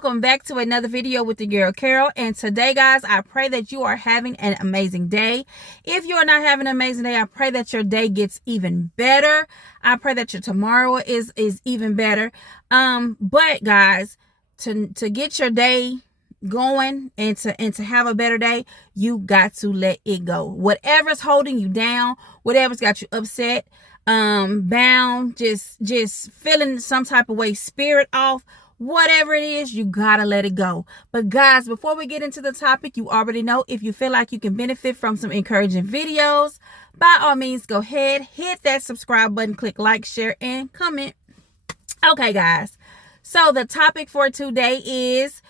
welcome back to another video with the girl Carol. And today, guys, I pray that you are having an amazing day. If you are not having an amazing day, I pray that your day gets even better. I pray that your tomorrow is even better. But guys, to get your day going and to have a better day, you got to let it go. Whatever's holding you down, whatever's got you upset, bound, just feeling some type of way, spirit off, whatever it is, you gotta let it go. But guys, before we get into the topic, you already know, if you feel like you can benefit from some encouraging videos, by all means, go ahead, hit that subscribe button, click like, share, and comment. Okay, guys, so the topic for today is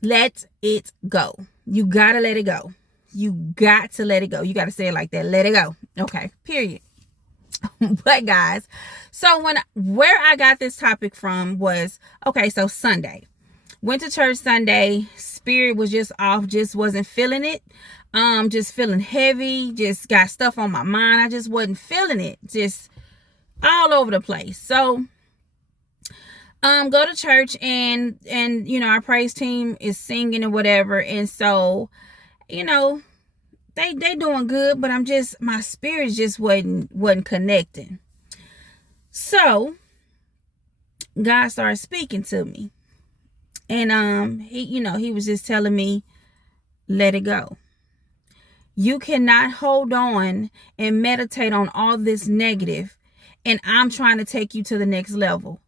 let it go. You gotta let it go. You got to let it go. You gotta say it like that. Let it go. Okay, period. But guys, so where I got this topic from was, okay, so Sunday, went to church Sunday, spirit was just off, just wasn't feeling it, just feeling heavy, just got stuff on my mind. I just wasn't feeling it, just all over the place. So go to church and you know, our praise team is singing or whatever, and so, you know, they doing good, but my spirit just wasn't connecting. So God started speaking to me, and he was just telling me, let it go. You cannot hold on and meditate on all this negative, and I'm trying to take you to the next level.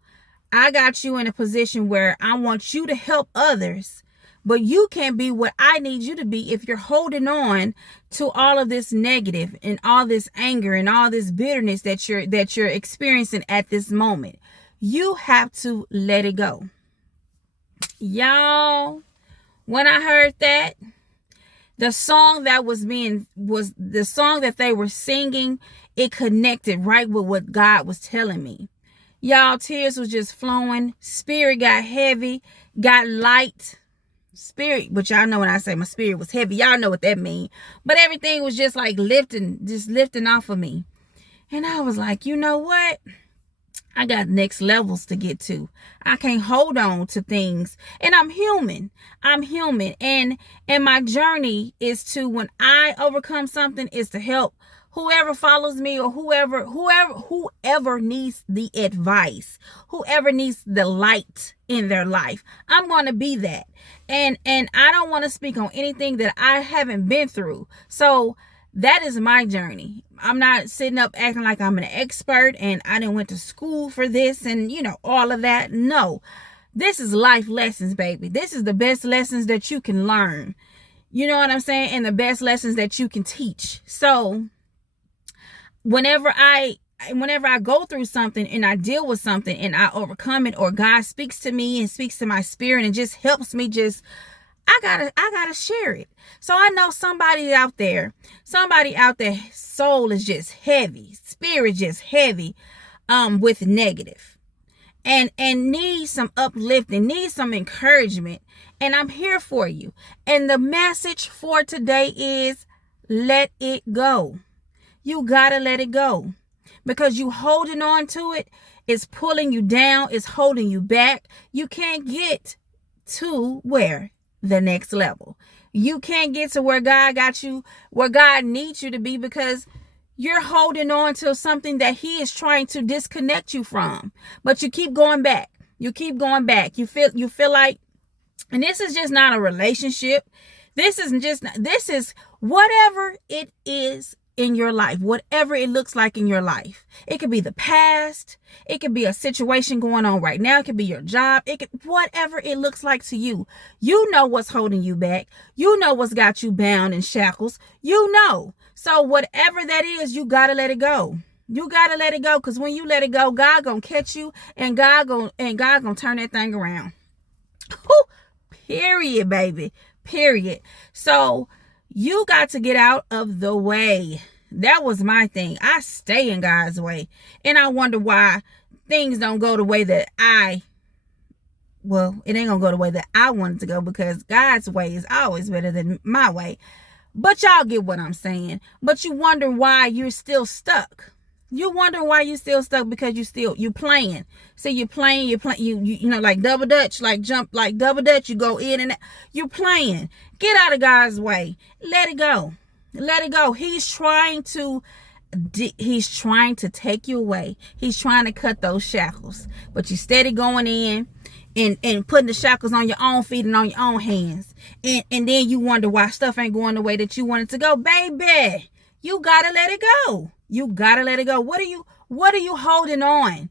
I got you in a position where I want you to help others, but you can't be what I need you to be if you're holding on to all of this negative and all this anger and all this bitterness that you're experiencing at this moment. You have to let it go. Y'all, when I heard that, the song was the song that they were singing, it connected right with what God was telling me. Y'all, tears was just flowing. Spirit got heavy, got light. Spirit, but y'all know when I say my spirit was heavy, y'all know what that means. But everything was just like lifting off of me. And I was like, you know what? I got next levels to get to. I can't hold on to things. And I'm human. And my journey is to, when I overcome something, is to help whoever follows me, or whoever needs the advice, whoever needs the light in their life. I'm going to be that. And I don't want to speak on anything that I haven't been through. So that is my journey. I'm not sitting up acting like I'm an expert and I didn't went to school for this and, you know, all of that. No, this is life lessons, baby. This is the best lessons that you can learn. You know what I'm saying? And the best lessons that you can teach. So whenever I go through something and I deal with something and I overcome it, or God speaks to me and speaks to my spirit and just helps me, I gotta share it. So I know somebody out there, soul is just heavy, spirit just heavy, with negative, and needs some uplifting, needs some encouragement. And I'm here for you. And the message for today is, let it go. You gotta let it go, because you holding on to it is pulling you down, it's holding you back. You can't get to where? The next level. You can't get to where God got you, where God needs you to be, because you're holding on to something that He is trying to disconnect you from. But you keep going back. You keep going back. You feel like, and this is just not a relationship. This is whatever it is in your life, whatever it looks like in your life. It could be the past, it could be a situation going on right now, it could be your job, it could, whatever it looks like to you. You know what's holding you back, you know what's got you bound in shackles, you know. So whatever that is, you gotta let it go. You gotta let it go, because when you let it go, God gonna catch you, and God gonna turn that thing around. Whew. Period, baby. Period. So you got to get out of the way. That was my thing. I stay in God's way. And I wonder why things don't go the way that it ain't gonna go the way that I want it to go, because God's way is always better than my way. But y'all get what I'm saying. But you wonder why you're still stuck. You wonder why you still stuck, because you playing. See, you know, like double dutch, like jump, like double dutch. You go in and out. You playing. Get out of God's way. Let it go. Let it go. He's trying to take you away. He's trying to cut those shackles, but you steady going in and putting the shackles on your own feet and on your own hands, and then you wonder why stuff ain't going the way that you want it to go. Baby, you gotta let it go. You gotta let it go. What are you holding on?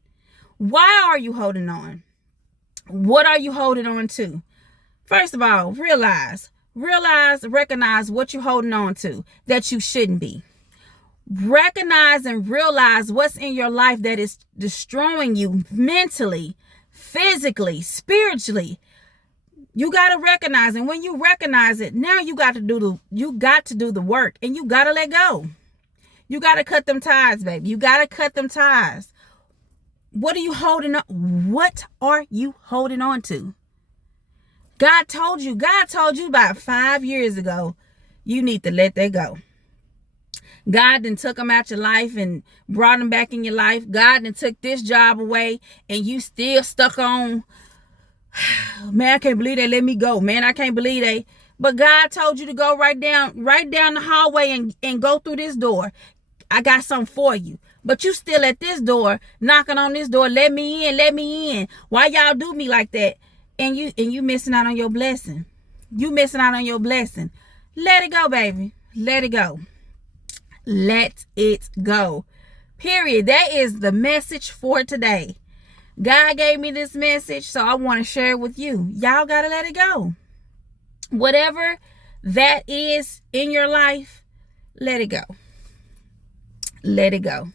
Why are you holding on? What are you holding on to? First of all, recognize what you're holding on to that you shouldn't be. Recognize and realize what's in your life that is destroying you mentally, physically, spiritually. You got to recognize, and when you recognize it, now you got to do the work, and you got to let go. You got to cut them ties, baby. You got to cut them ties. What are you holding on? What are you holding on to? God told you about 5 years ago, you need to let that go. God then took them out your life and brought them back in your life. God then took this job away, and you still stuck on, man, I can't believe they let me go. Man, I can't believe they. But God told you to go right down the hallway and go through this door. I got something for you. But you still at this door, knocking on this door. Let me in. Why y'all do me like that? And you missing out on your blessing. You missing out on your blessing. Let it go, baby. Let it go. Let it go. Period. That is the message for today. God gave me this message, so I want to share it with you. Y'all got to let it go. Whatever that is in your life, let it go. Let it go.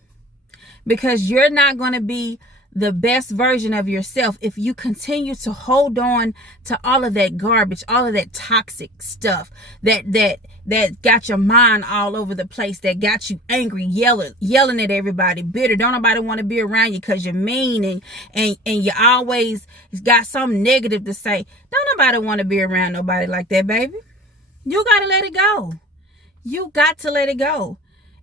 Because you're not going to be the best version of yourself if you continue to hold on to all of that garbage, all of that toxic stuff that got your mind all over the place, that got you angry, yelling at everybody, bitter. Don't nobody want to be around you because you're mean and you always got something negative to say. Don't nobody want to be around nobody like that, baby. You got to let it go. You got to let it go.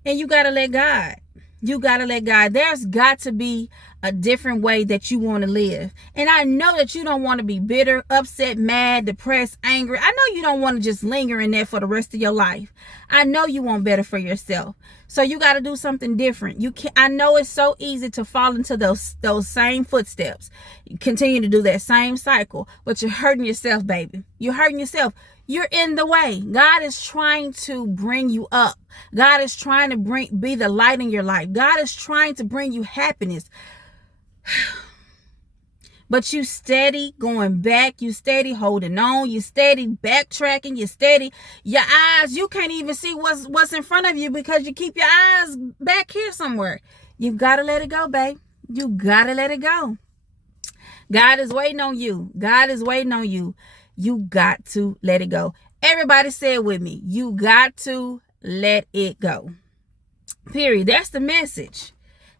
And you got to let God. You got to let God. There's got to be a different way that you want to live. And I know that you don't want to be bitter, upset, mad, depressed, angry. I know you don't want to just linger in there for the rest of your life. I know you want better for yourself. So you got to do something different. I know it's so easy to fall into those same footsteps. You continue to do that same cycle, but you're hurting yourself, baby. You're hurting yourself. You're in the way. God is trying to bring you up. God is trying to be the light in your life. God is trying to bring you happiness. But you steady going back. You steady holding on. You steady backtracking. Your eyes, you can't even see what's in front of you because you keep your eyes back here somewhere. You got to let it go, babe. You got to let it go. God is waiting on you. God is waiting on you. You got to let it go. Everybody say it with me. You got to let it go. Period. That's the message.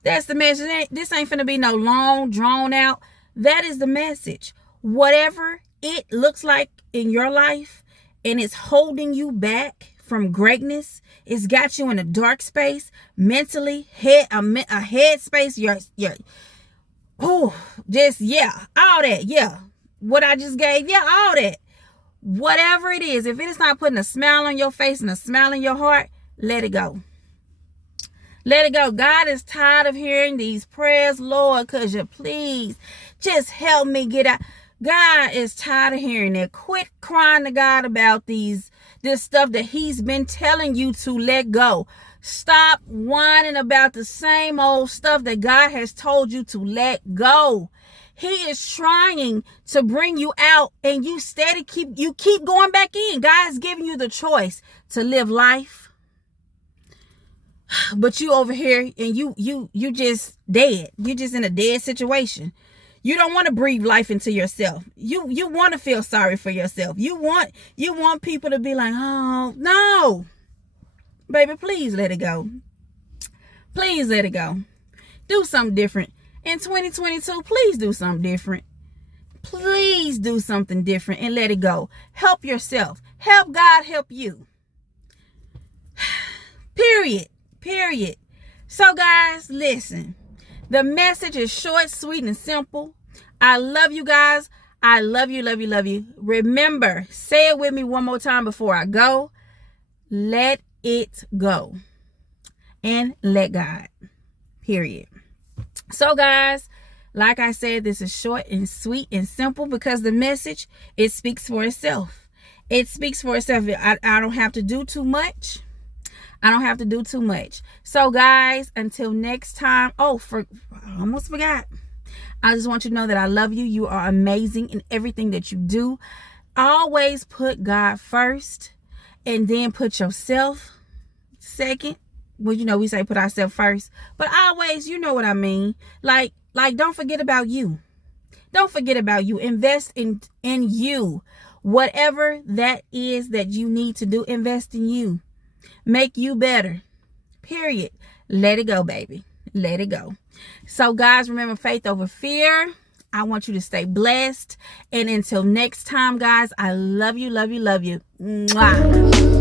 That's the message. This ain't finna be no long, drawn out. That is the message. Whatever it looks like in your life and it's holding you back from greatness, it's got you in a dark space, mentally, a head space, all that, what I just gave, all that. Whatever it is, if it is not putting a smile on your face and a smile in your heart, let it go. Let it go. God is tired of hearing these prayers. Lord, could you please just help me get out? God is tired of hearing that. Quit crying to God about this stuff that he's been telling you to let go. Stop whining about the same old stuff that God has told you to let go. He is trying to bring you out, and you keep going back in. God's giving you the choice to live life. But you over here and you just dead. You just in a dead situation. You don't want to breathe life into yourself. You want to feel sorry for yourself. You want people to be like, oh no. Baby, please let it go. Please let it go. Do something different. In 2022, please do something different. Please do something different and let it go. Help yourself. Help God help you. Period. So guys, listen, the message is short, sweet, and simple. I love you guys. I love you, love you, love you. Remember, say it with me one more time before I go. Let it go and let God, period. So guys, like I said, this is short and sweet and simple because the message, it speaks for itself. It speaks for itself. I don't have to do too much. I don't have to do too much. So guys, until next time. I almost forgot. I just want you to know that I love you. You are amazing in everything that you do. Always put God first and then put yourself second. Well, you know, we say put ourselves first, but always, you know what I mean? Like don't forget about you. Don't forget about you. Invest in you. Whatever that is that you need to do, invest in you. Make you better. Period. Let it go, baby. Let it go. So guys, remember, faith over fear. I want you to stay blessed. And until next time, guys, I love you, love you, love you. Mwah.